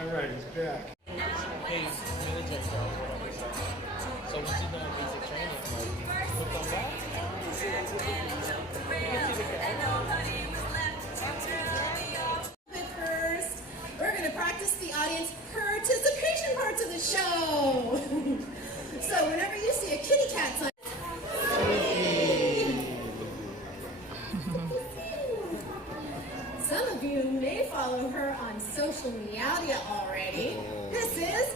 Alright, he's back. He's military style. So once he's done basic training, like, he'll come back. You can see the But first, we're going to practice the audience participation parts of the show. So whenever you see a kitty cat sign, some of you may follow her on social media already. This is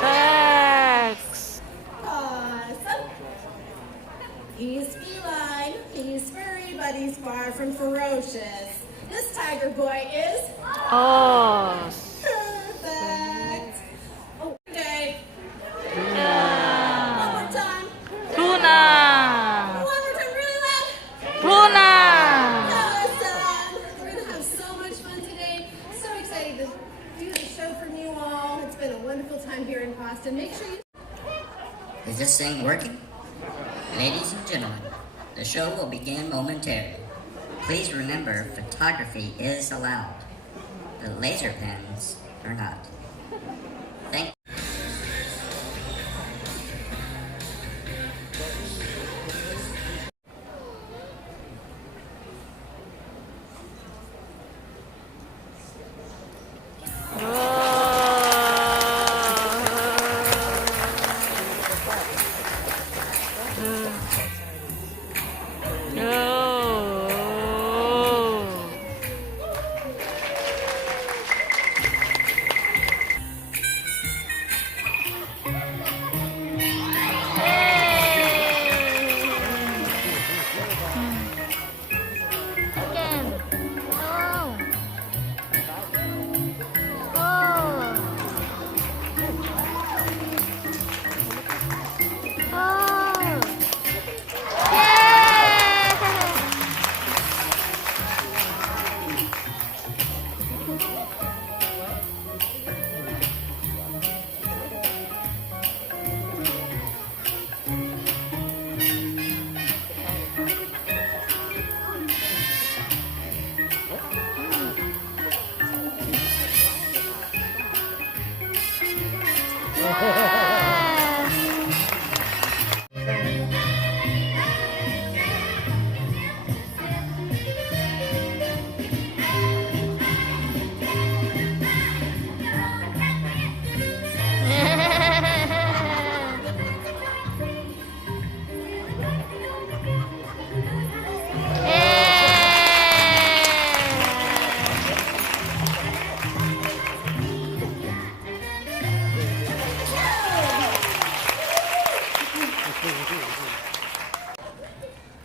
X. awesome. He's feline, he's furry, but he's far from ferocious. This tiger boy is Oh. perfect. Oh, okay. Yeah. One more time. Tuna. One more time, really loud. Tuna. Awesome. We're gonna have so much fun today. So excited to do the show from you all. It's been a wonderful time here in Boston. Make sure you. Is this thing working? Ladies and gentlemen, the show will begin momentarily. Please remember, photography is allowed. The laser pens are not. Thank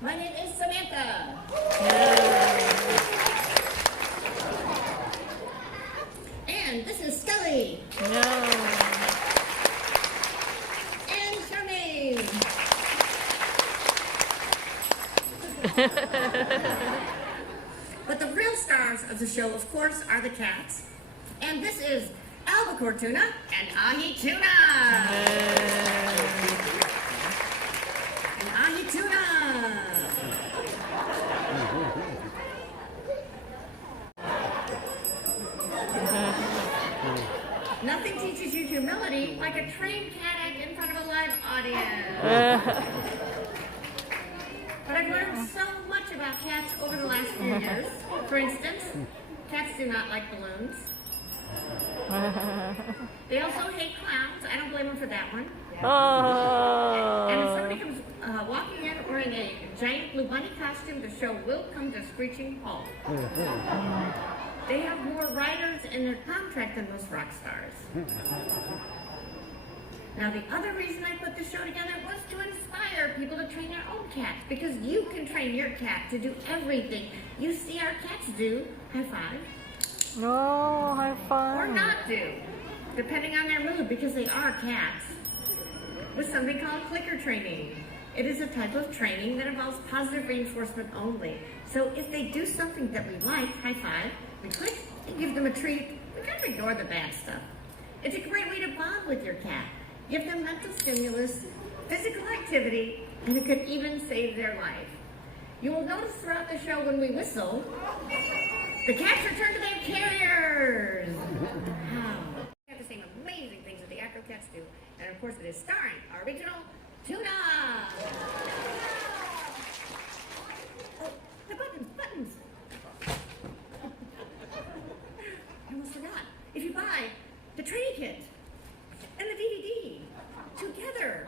My name is Samantha. And this is Scully. No. And Charmaine. But the real stars of the show, of course, are the cats. And this is albacore tuna and ahi tuna. And ahi tuna. Nothing teaches you humility like a trained cat act in front of a live audience. But I've learned so much about cats over the last few years. For instance, cats do not like balloons. They also hate clowns. I don't blame them for that one. And if somebody comes walking in wearing a giant blue bunny costume, the show will come to a screeching halt. They have more riders in their contract than most rock stars. Now, the other reason I put this show together was to inspire people to train their own cats, because you can train your cat to do everything you see our cats do. High five. No, high five. Or not do, depending on their mood, because they are cats. With something called clicker training. It is a type of training that involves positive reinforcement only. So if they do something that we like, high five, we click and give them a treat. We kind of ignore the bad stuff. It's a great way to bond with your cat. Give them mental stimulus, physical activity, and it could even save their life. You will notice throughout the show when we whistle, The cats return to their carriers. Wow. They have the same amazing things that the acro cats do. And of course it is starring our original Tuna. Oh, the buttons. I almost forgot. If you buy the training kit and the DVD together,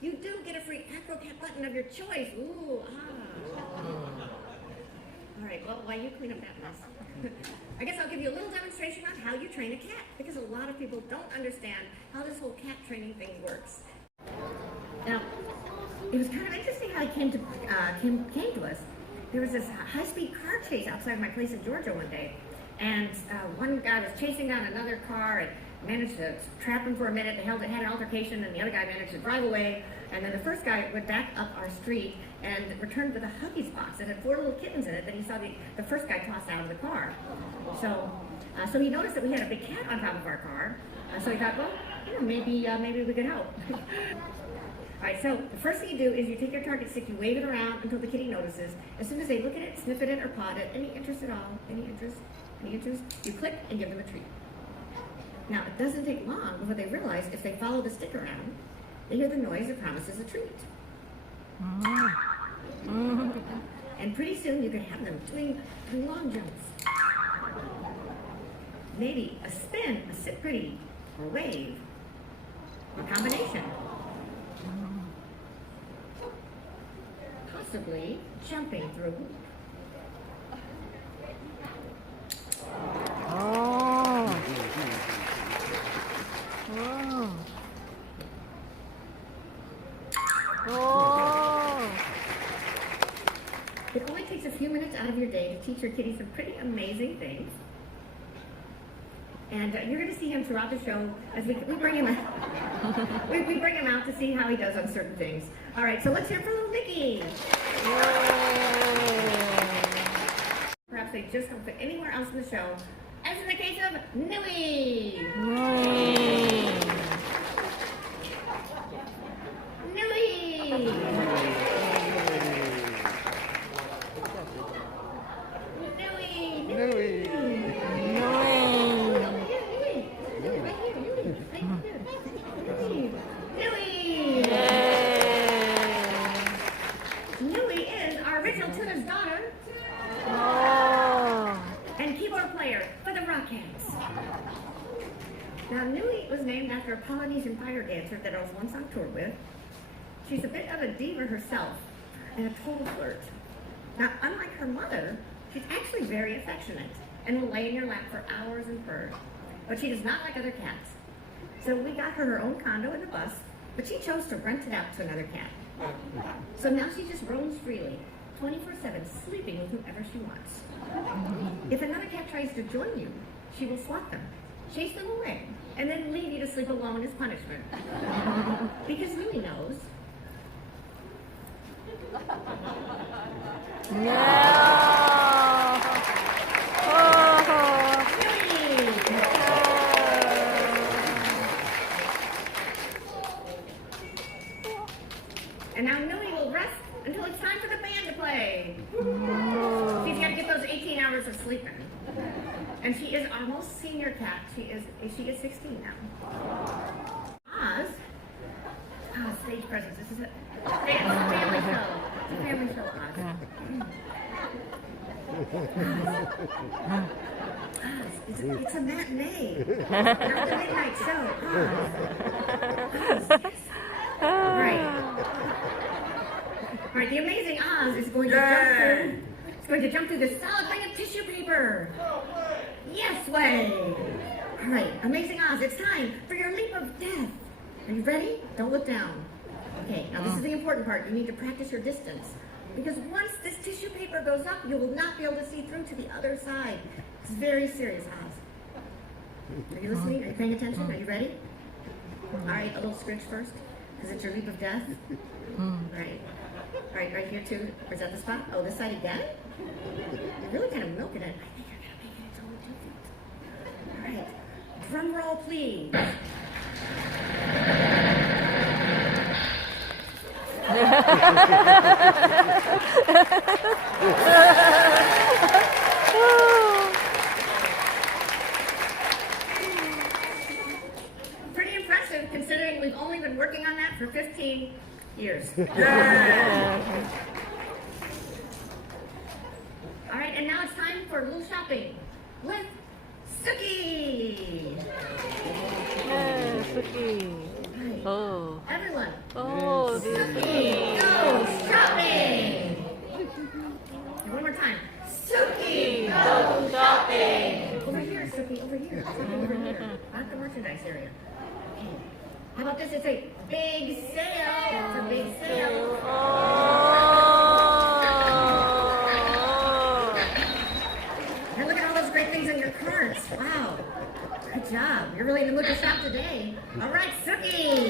you do get a free acro cat button of your choice. Ooh, All right, well, while you clean up that mess, I guess I'll give you a little demonstration on how you train a cat, because a lot of people don't understand how this whole cat training thing works. Now, it was kind of interesting how he came to us. There was this high-speed car chase outside my place in Georgia one day, and one guy was chasing down another car and managed to trap him for a minute. They had an altercation, and the other guy managed to drive away. And then the first guy went back up our street and returned with a Huggies box that had 4 little kittens in it that he saw the first guy toss out of the car. So he noticed that we had a big cat on top of our car. So he thought, well, maybe we could help. All right, so the first thing you do is you take your target stick, you wave it around until the kitty notices. As soon as they look at it, sniff at it, or paw it, any interest at all, any interest, you click and give them a treat. Now, it doesn't take long before they realize if they follow the stick around, they hear the noise that promises a treat. And pretty soon you can have them doing long jumps. Maybe a spin, a sit pretty, or a wave, or a combination. Possibly jumping through a hoop. It only takes a few minutes out of your day to teach your kitty some pretty amazing things. And you're going to see him throughout the show as we bring him out. we bring him out to see how he does on certain things. All right, so let's hear for little Mickey. Perhaps they just don't fit anywhere else in the show, as in the case of Nui. Nui is our original Tuna's daughter. And keyboard player for the Rockettes. Now, Nui was named after a Polynesian fire dancer that I was once on tour with. She's a bit of a diva herself and a total flirt. Now, unlike her mother, she's actually very affectionate and will lay in your lap for hours and purr. But she does not like other cats. So we got her own condo and a bus, but she chose to rent it out to another cat. So now she just roams freely, 24/7, sleeping with whoever she wants. If another cat tries to join you, she will swat them, chase them away, and then leave you to sleep alone as punishment. Because Nui knows. And now Nui will rest until it's time for the band to play. She's got to get those 18 hours of sleeping. And she is our most senior cat. She is 16 now. Oz. Stage presence. This is a family show. It's a family show, Oz. Oz. It's a matinee. Not the midnight show. Oz. All right, the amazing Oz is going to jump through this solid thing of tissue paper. Yes way. All right, amazing Oz, it's time for your leap of death. Are you ready? Don't look down. Okay, now this is the important part. You need to practice your distance. Because once this tissue paper goes up, you will not be able to see through to the other side. It's very serious, Oz. Are you listening? Are you paying attention? Are you ready? All right, a little scritch first, because it's your leap of death. All right, right here too. Or is that the spot? Oh, this side again? You're really kind of milking it. I think you're going to make it. It's only 2 feet. All right, drum roll, please. impressive considering we've only been working on that for 15 years. All right, and now it's time for a little shopping with Suki. Yeah, Suki. Oh. Everyone. Oh, this Suki goes shopping. And one more time. Suki goes shopping. Over here, Suki, over here. Suki, over here. Not the merchandise area. Okay. How about this? It's a big sale. It's a big sale. And look at all those great things in your carts. Wow. Good job. You're really in the mood to shop today. All right, Suki.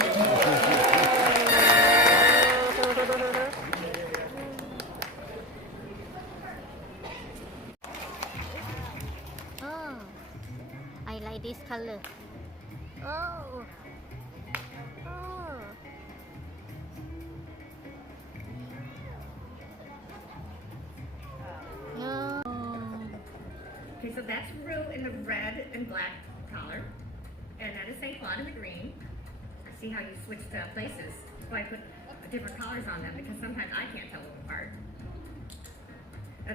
Oh, I like this color. Oh. Oh. No. Okay, so that's Rue in the red and black collar. And that is St. Claude in the green. I see how you switched places. So I put different colors on them because sometimes I can't tell them apart.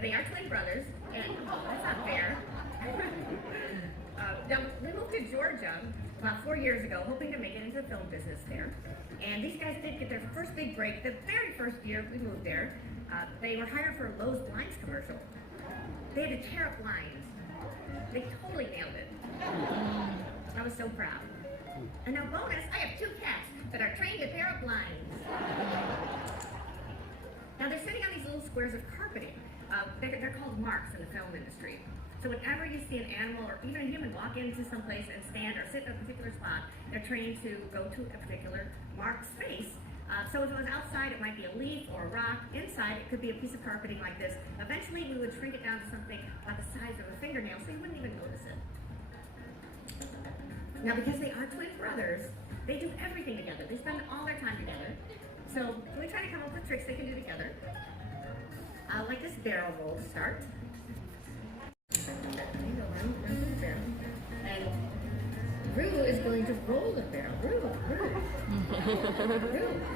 They are twin brothers, and that's not fair. Now, we moved to Georgia about 4 years ago, hoping to make it into the film business there. And these guys did get their first big break the very first year we moved there. They were hired for a Lowe's blinds commercial. They had to tear up blinds. They totally nailed it. I was so proud. And now bonus, I have 2 cats that are trained to tear up blinds. Now they're sitting on these little squares of carpeting. They're called marks in the film industry. So whenever you see an animal or even a human walk into some place and stand or sit in a particular spot, they're trained to go to a particular marked space. So if it was outside, it might be a leaf or a rock. Inside, it could be a piece of carpeting like this. Eventually, we would shrink it down to something about the size of a fingernail, so you wouldn't even notice it. Now, because they are twin brothers, they do everything together. They spend all their time together. So we try to come up with tricks they can do together. Like this barrel roll to start. And Rue is going to roll the barrel. Rue.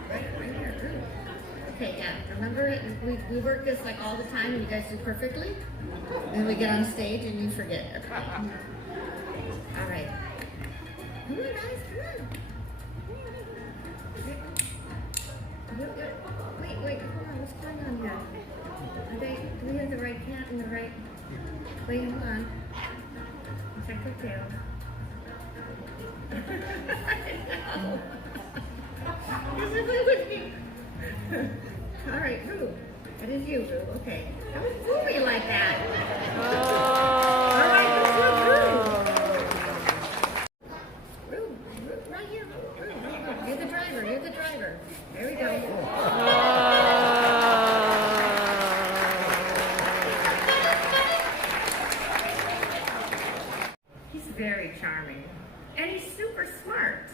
Right here, Rue. Okay, yeah, remember we work this like all the time and you guys do perfectly. And we get on stage and you forget everything. All right. Come on, guys, come on. Wait, hold on, what's going on here? Do we have the right cat and the right... Wait, hold on. Check the tail. All right, Rue. That is you, Rue. Okay. Don't fool me like that. All right, Rue, right here. Rue. You're the driver. There we go. He's very charming. And he's super smart.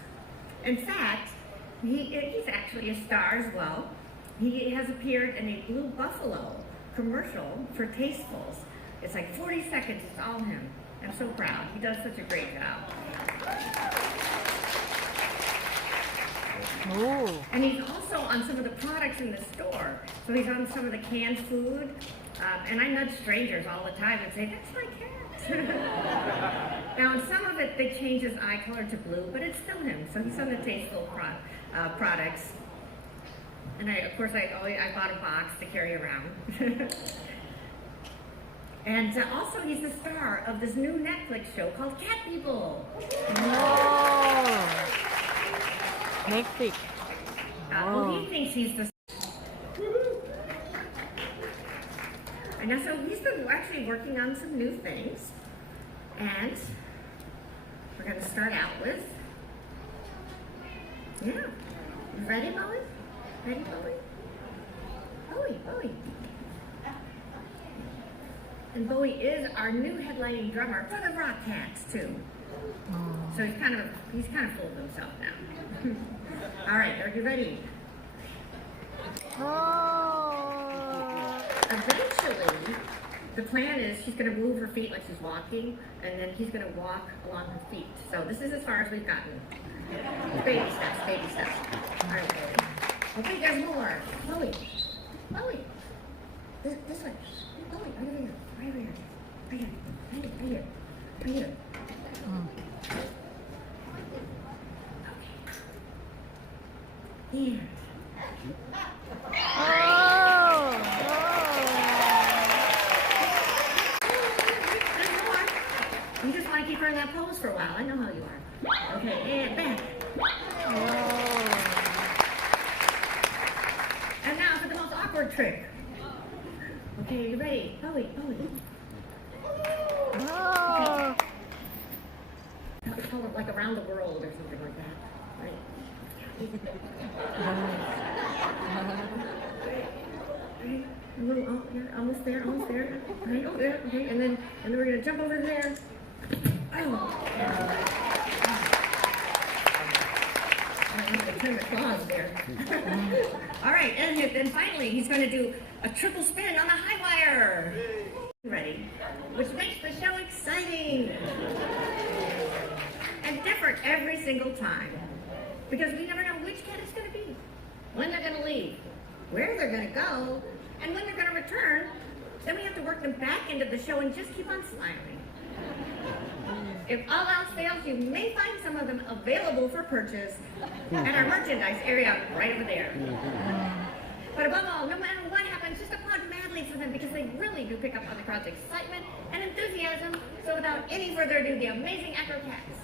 In fact, he's actually a star as well. He has appeared in a Blue Buffalo commercial for Tastefuls. It's like 40 seconds, it's all him. I'm so proud. He does such a great job. Oh. And he's also on some of the products in the store. So he's on some of the canned food. And I nudge strangers all the time and say, that's my cat. Now, in some of it, they change his eye color to blue, but it's still him. So he's on the Tasteful products. And of course, I bought a box to carry around. And also, he's the star of this new Netflix show called Cat People. Oh. Netflix. Well, he thinks he's the... And now, so he's been actually working on some new things. And we're going to start out with... Yeah. You ready, Bowie? Ready, Bowie? Bowie. And Bowie is our new headlining drummer for the Rock Cats too. So he's kind of full of himself now. All right, are you ready? Oh. Eventually, the plan is she's going to move her feet like she's walking, and then he's going to walk along her feet. So this is as far as we've gotten. Baby steps, baby steps. All right, Chloe. Okay, there's more. Chloe. Chloe. This way. Chloe, right over here. Right over here. Right here. Right here. Right here. Okay. There. Oh. There's more. You just want to keep her in that pose for a while. I know how you are. Okay, and back. And now for the most awkward trick. Okay, you ready? Chloe, Chloe. Oh. It's called like around the world or something like that. Right. Right. A little, oh, yeah, almost there, almost there. Right, oh, there, okay, and then we're gonna jump over there. Oh. I'm gonna turn the claws there. All right, and then finally he's gonna do a triple spin on the high wire. Ready, which makes the show exciting and different every single time, because we never know which cat it's going to be, when they're going to leave, where they're going to go, and when they're going to return. Then we have to work them back into the show and just keep on smiling. If all else fails, you may find some of them available for purchase at our merchandise area right over there. But above all, no matter what happens, just applaud madly for them, because they really do pick up on the crowd's excitement and enthusiasm. So without any further ado, the amazing acro cats.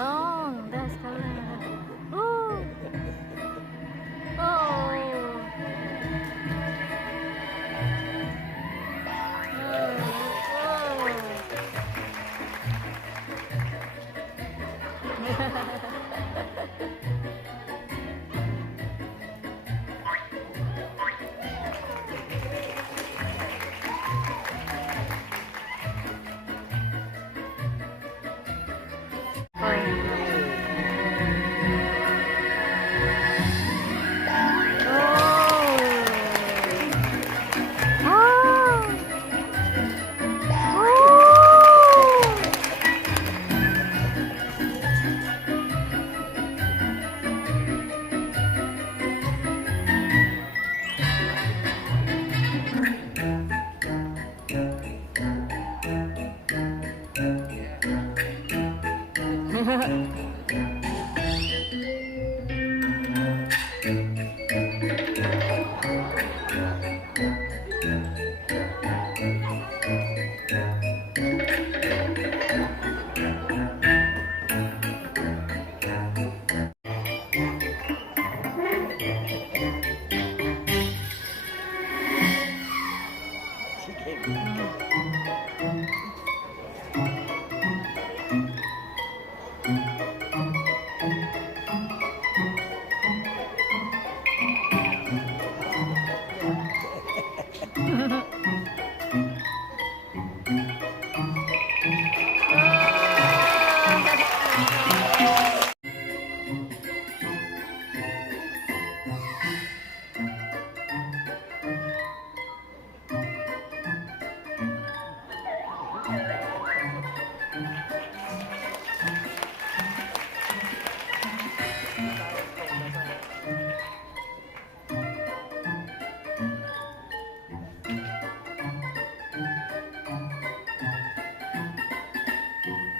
Oh, that's color. Oh. Oh.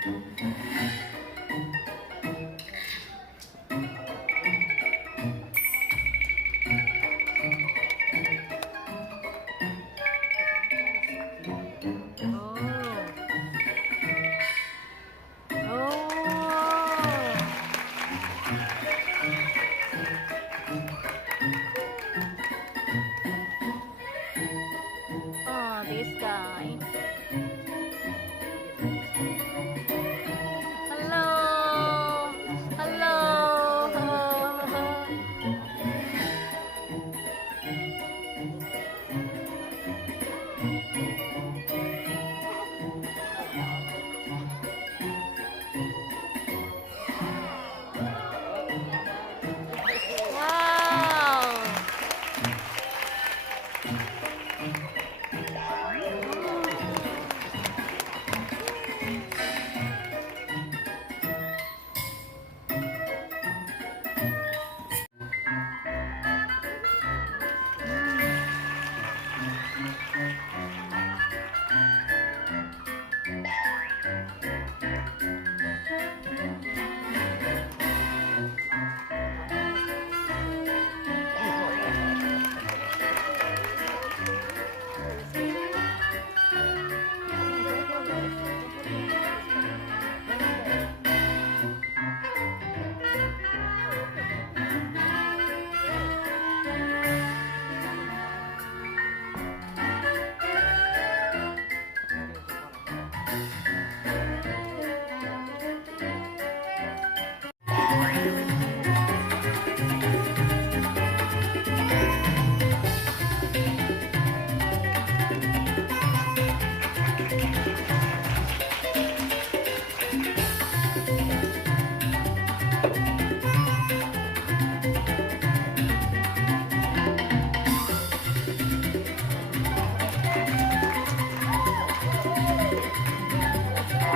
Oh, this guy. Hello. Hello. Wow.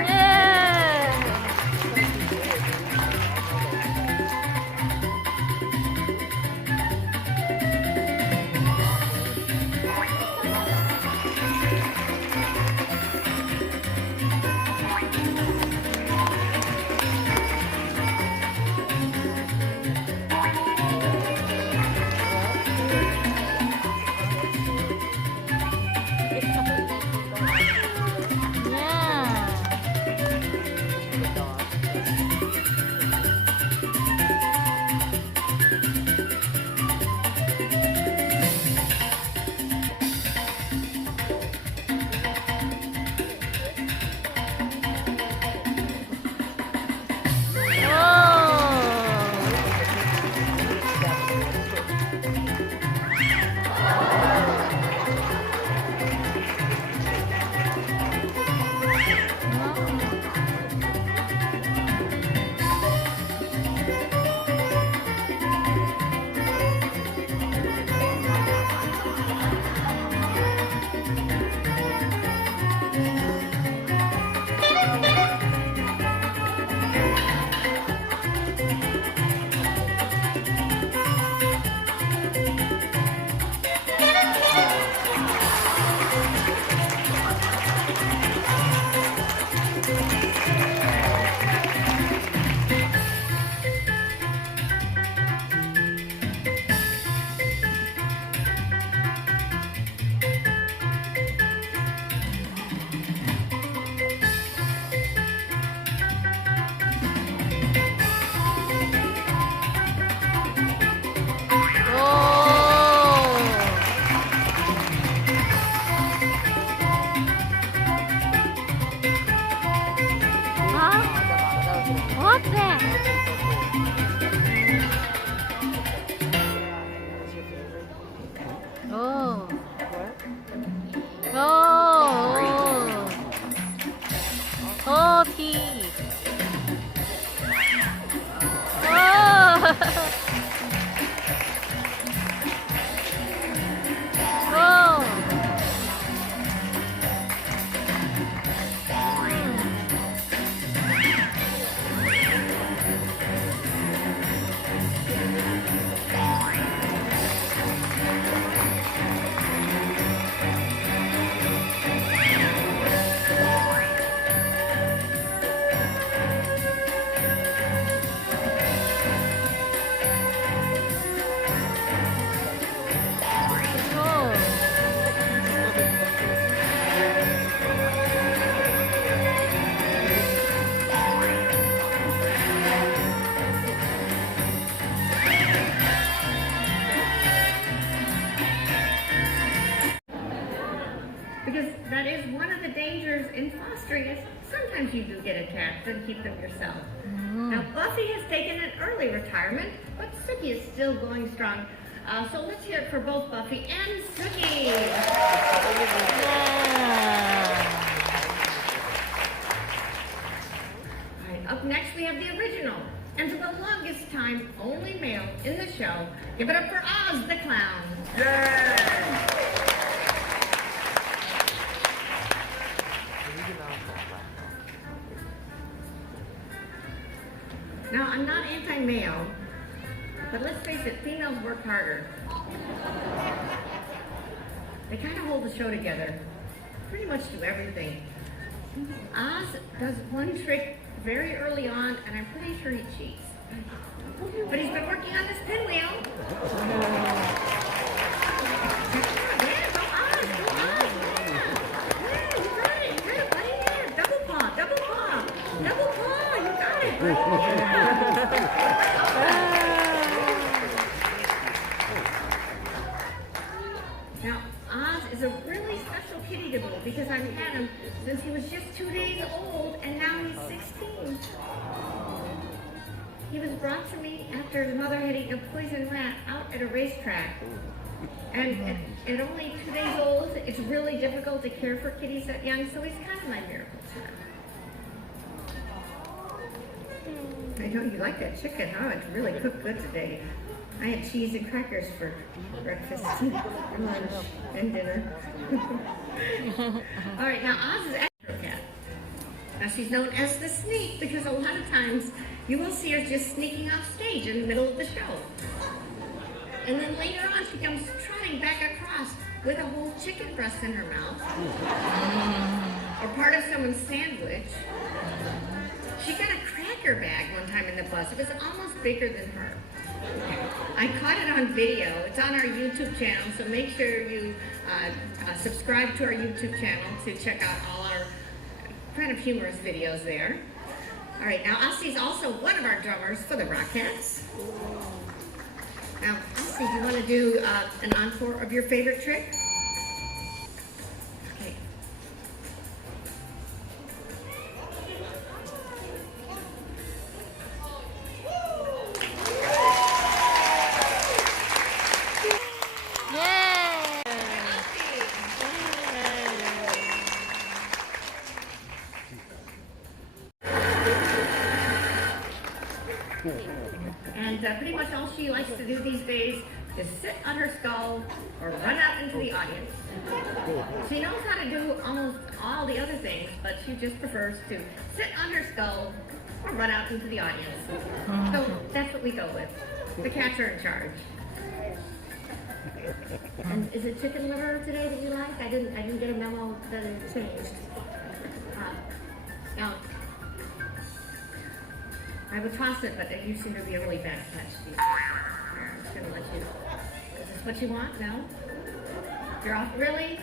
Yeah. Yeah. What's that? Oh. Oh. Oh, tea. Oh. Oh. if you do get a cat than keep them yourself. Now, Buffy has taken an early retirement, but Sookie is still going strong. So let's hear it for both Buffy and Sookie. All right, up next we have the original, and for the longest time, only male in the show. Give it up for Oz the Clown. Now, I'm not anti-male, but let's face it, females work harder. They kind of hold the show together. Pretty much do everything. Oz does one trick very early on, and I'm pretty sure he cheats. But he's been working on this pinwheel. Yeah, go Oz, go Oz. Yeah, you got it, buddy. Yeah, double paw, double paw, double paw. You got it, buddy. Now, Oz is a really special kitty to me because I've had him since he was just 2 days old, and now he's 16. He was brought to me after the mother had eaten a poison rat out at a racetrack. And at only 2 days old, it's really difficult to care for kitties that young, so he's kind of my miracle child. I know you like that chicken, huh? It's really cooked good today. I had cheese and crackers for breakfast, lunch, and dinner. All right, now Oz is acro cat. Now she's known as the sneak because a lot of times you will see her just sneaking off stage in the middle of the show. And then later on she comes trotting back across with a whole chicken breast in her mouth. Or part of someone's sandwich. She got a cracker bag one time in the bus. It was almost bigger than her. I caught it on video. It's on our YouTube channel, so make sure you subscribe to our YouTube channel to check out all our kind of humorous videos there. All right, now Ossie's also one of our drummers for the Rockettes. Now, Ossie, do you want to do an encore of your favorite trick? Okay. And pretty much all she likes to do these days is sit on her skull or run out into the audience. She knows how to do almost all the other things, but she just prefers to sit on her skull or run out into the audience. So that's what we go with. The cats are in charge. And is it chicken liver today that you like? I didn't get a memo that it changed. Now, I would toss it, but you seem to be a really bad catch. Here, I'm just gonna let you. Is this what you want? No? You're off? Really?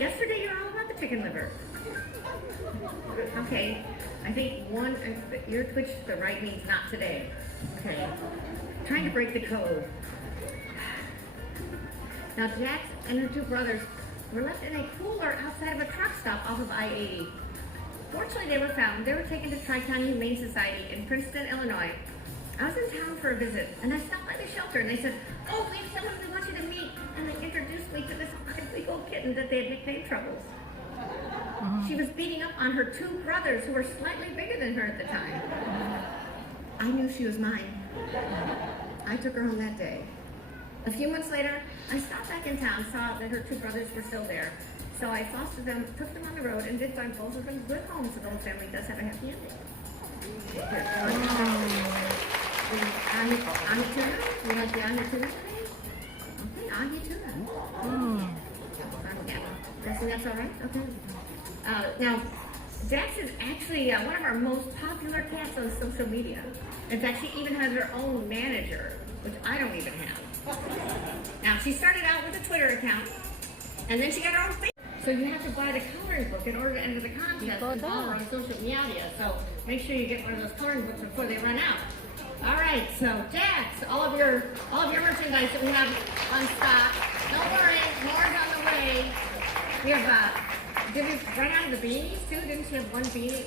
Yesterday you were all about the chicken liver. Okay. I think your twitch to the right means not today. Okay. Trying to break the code. Now Jax and her two brothers were left in a cooler outside of a truck stop off of I-80. Fortunately, they were found. They were taken to Tri-County Humane Society in Princeton, Illinois. I was in town for a visit, and I stopped by the shelter, and they said, "Oh, we have someone we want you to meet." And they introduced me to this 5-week-old kitten that they had nicknamed Troubles. She was beating up on her two brothers, who were slightly bigger than her at the time. I knew she was mine. I took her home that day. A few months later, I stopped back in town, saw that her two brothers were still there. So I fostered them, took them on the road, and did find both of them good homes, so the whole family does have a happy ending. Ahi tuna? You like the ahi tuna today? Okay, ahi tuna. Guessing that's all right? Okay. Now, Jax is actually one of our most popular cats on social media. In fact, she even has her own manager, which I don't even have. Now, she started out with a Twitter account, and then she got her own Facebook. So you have to buy the coloring book in order to enter the contest and follow her on social media. So make sure you get one of those coloring books before they run out. All right, so Jax, all of your merchandise that we have on stock. Don't worry, more's on the way. We have Did we run out of the beanies too? Didn't she have one beanie?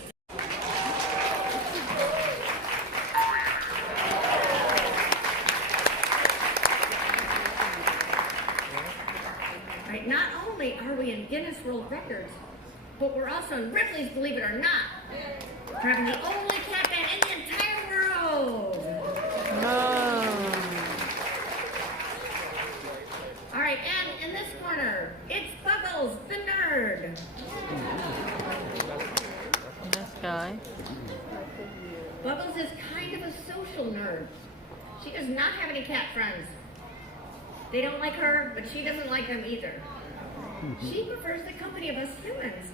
Right, not only are we in Guinness World Records, but we're also in Ripley's Believe It or Not. We're having the only cat band in the entire world. Oh. All right, and in this corner, it's Buggles, the nerd. This guy. Buggles is kind of a social nerd. She does not have any cat friends. They don't like her, but she doesn't like them either. She prefers the company of us humans.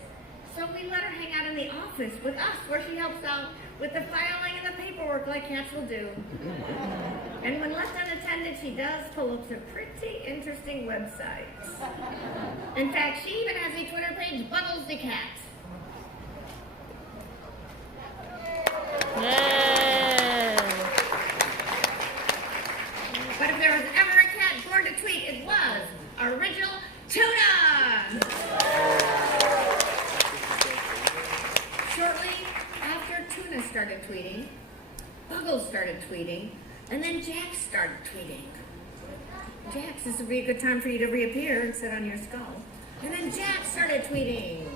So we let her hang out in the office with us, where she helps out with the filing and the paperwork like cats will do. And when left unattended, she does pull up some pretty interesting websites. In fact, she even has a Twitter page, Buggles the Cat. Yay! But if there was ever a cat born to tweet, it was original Tuna! Shortly after Tuna started tweeting, Buggles started tweeting, and then Jax started tweeting. Jax, this would be a good time for you to reappear and sit on your skull. And then Jax started tweeting.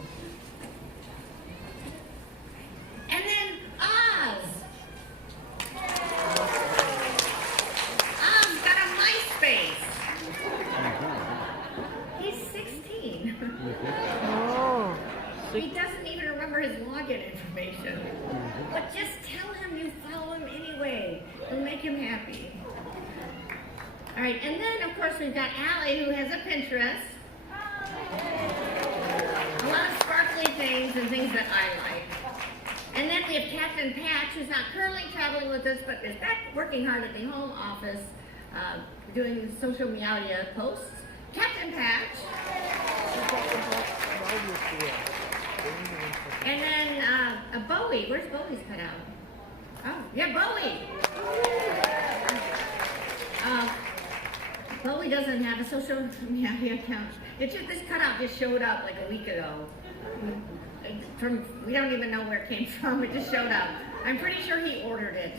And then Oz. Oz got a MySpace. He's 16. Oh. He doesn't even remember his login information. But just tell him you follow him anyway. It'll make him happy. All right, and then of course we've got Allie, who has a Pinterest. A lot of sparkly things and things that I like. And then we have Captain Patch, who's not currently traveling with us, but is back working hard at the home office, doing social media posts. Captain Patch. And then a Bowie. Where's Bowie's cutout? Oh, yeah, Bowie. Bowie doesn't have a social media account. This cutout just showed up like a week ago. We don't even know where it came from. It just showed up. I'm pretty sure he ordered it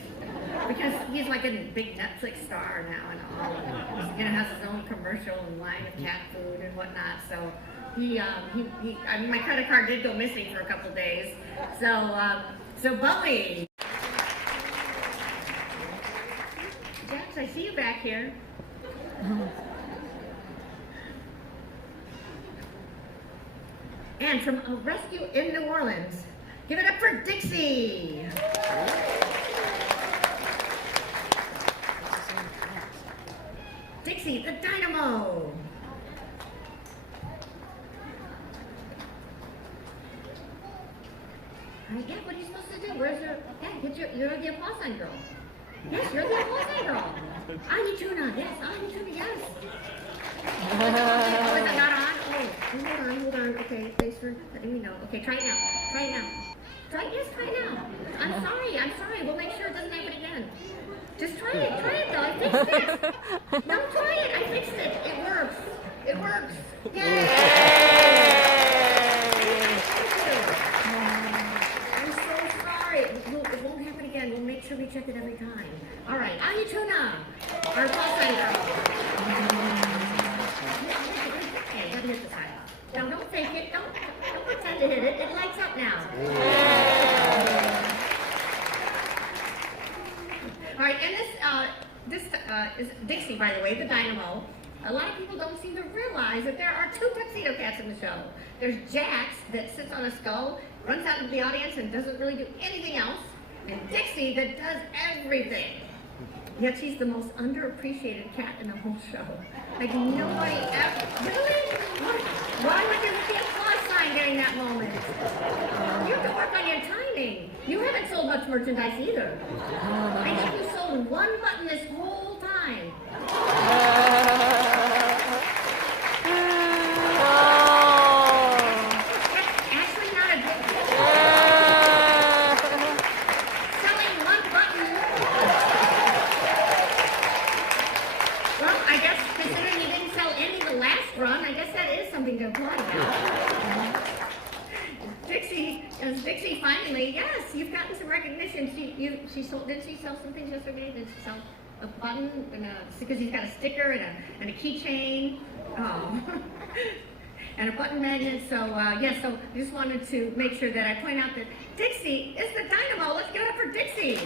because he's like a big Netflix star now and all. He's gonna have his own commercial and line of cat food and whatnot. So I mean, my credit card did go missing for a couple days. So Bowie. Jax, I see you back here. And from a rescue in New Orleans, give it up for Dixie. Dixie, the dynamo. Yeah, what are you supposed to do? Where's your... Yeah, you're the applause sign girl. Yes, you're the applause sign girl. I need Tuna. Yes, I need Tuna. Yes. Oh, is it not on? Oh, hold on. Okay, thanks for letting me know. Okay, try it now. Try it now. I'm sorry. We'll make sure it doesn't happen again. Just try it though. I fixed it. No, try it. I fixed it. It works. Yay! I'm so sorry. It won't happen again. We'll make sure we check it every time. All right, Anya Tuna, our applause sign girl. Okay, gotta hit the side. No, don't fake it. Don't pretend to hit it. It lights up now. All right, and this is Dixie, by the way, the dynamo. A lot of people don't seem to realize that there are two tuxedo cats in the show. There's Jax that sits on a skull, runs out into the audience, and doesn't really do anything else. And Dixie that does everything. Yet she's the most underappreciated cat in the whole show. Like nobody ever, really? Why would you hit the applause sign during that moment? You have to work on your timing. You haven't sold much merchandise either. I think you sold one button this whole time. That's actually not a good thing. Selling one button. Well, I guess considering you didn't sell any the last run, I guess that is something to applaud about. and she sold. Didn't she sell some things yesterday? Did she sell a button and because he's got a sticker and a keychain, and a button magnet. So yeah, so I just wanted to make sure that I point out that Dixie is the dynamo. Let's give it up for Dixie.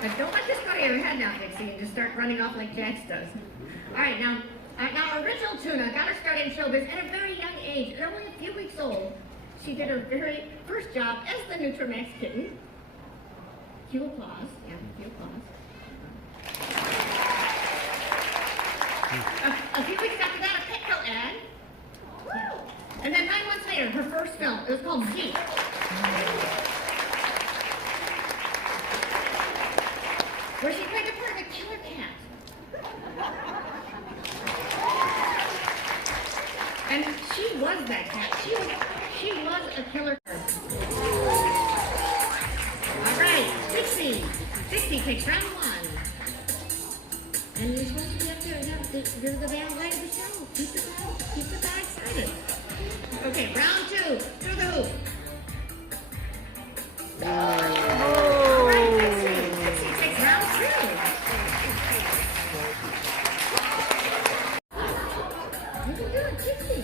But don't let this go to your head now, Dixie, and just start running off like Jax does. All right, now original Tuna got her start in showbiz at a very young age, at only a few weeks old. She did her very first job as the Nutramax kitten. Cue applause. Yeah, cue applause. A few weeks after that, a Petco ad. Woo! And then 9 months later, her first film. It was called Zeke. Where she played the part of a killer cat. And she was that cat. She was a killer cat. All right, Dixie. Dixie takes round 1. And you're supposed to be up there. You're the damn light of the show. Keep the guy excited. Okay, round 2. Through the hoop. All right, Dixie. Dixie takes round 2. You can do it, Dixie.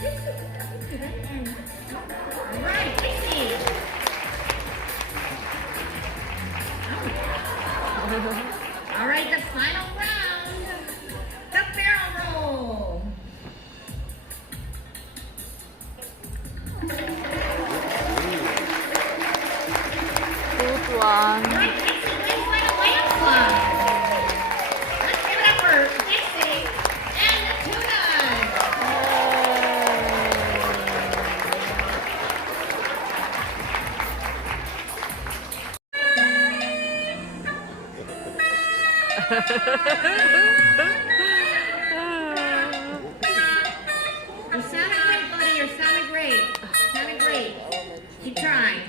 Dixie. All right, Dixie. All right, the final round. The barrel roll. Good one. All right, Dixie wins by a landslide. Let's give it up for Dixie and the Tunas. You sounded great, buddy. You sounded great. Sounded great. Keep trying.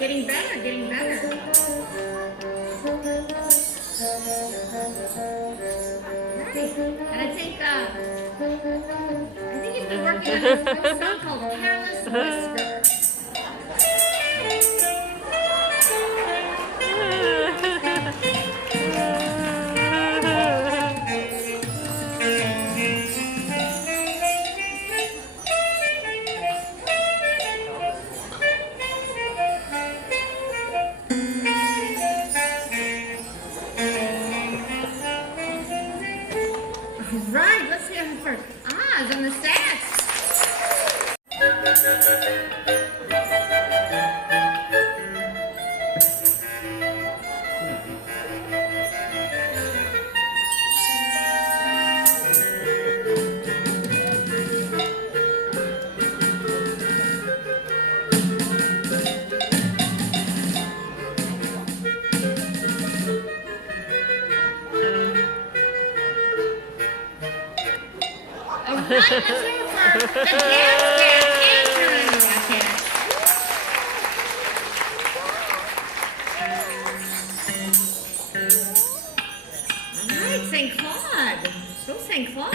Getting better, getting better. Right. And I think he's been working on this little song called Careless Whisper. Right, let's hear him first. Oz on the sax. All right, let's hear it for the Jazz Cat and Tuna Cat. All right, St. Claude. Go St. Claude.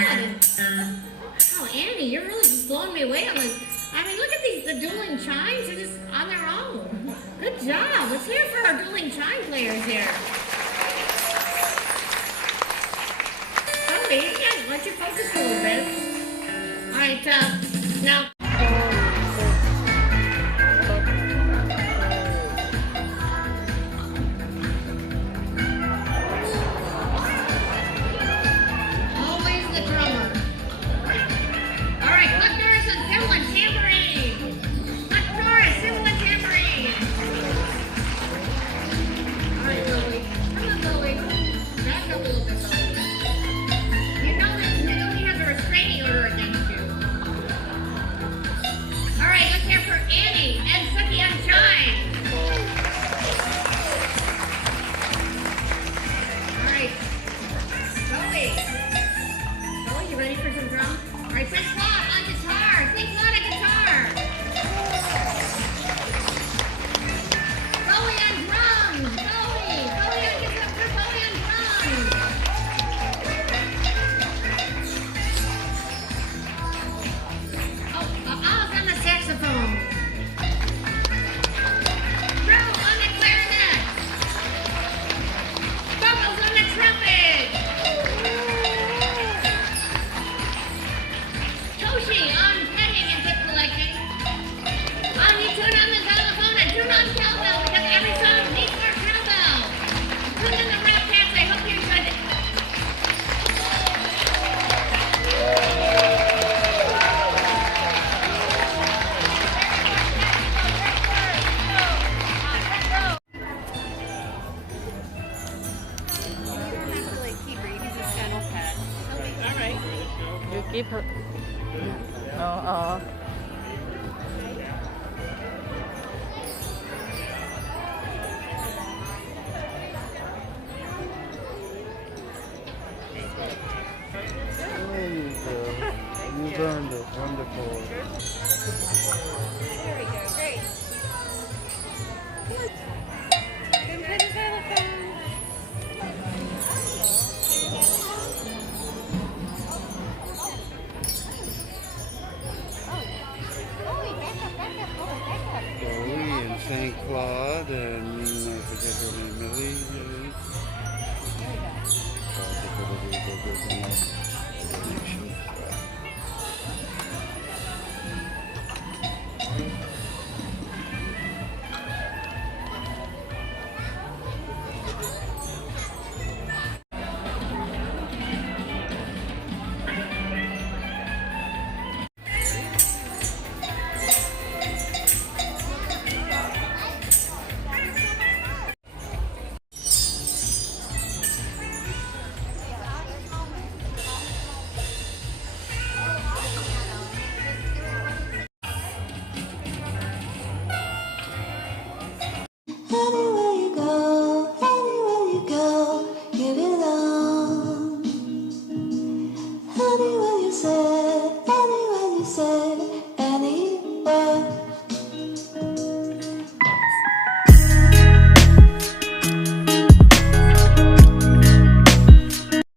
Oh, Annie, you're really just blowing me away on this. I mean, look at the dueling chimes. They're just on their own. Good job. Let's hear it for our dueling chime players here. Okay, yeah, let you focus a little bit. All right, now. Always the drummer. All right, Buck Norris and Finland tambourine. Buck Norris, Finland tambourine. All right, Lily. Come on, Lily. Back up a little bit, Lily. You know that he has a restraining order against you. Be. Oh, oh.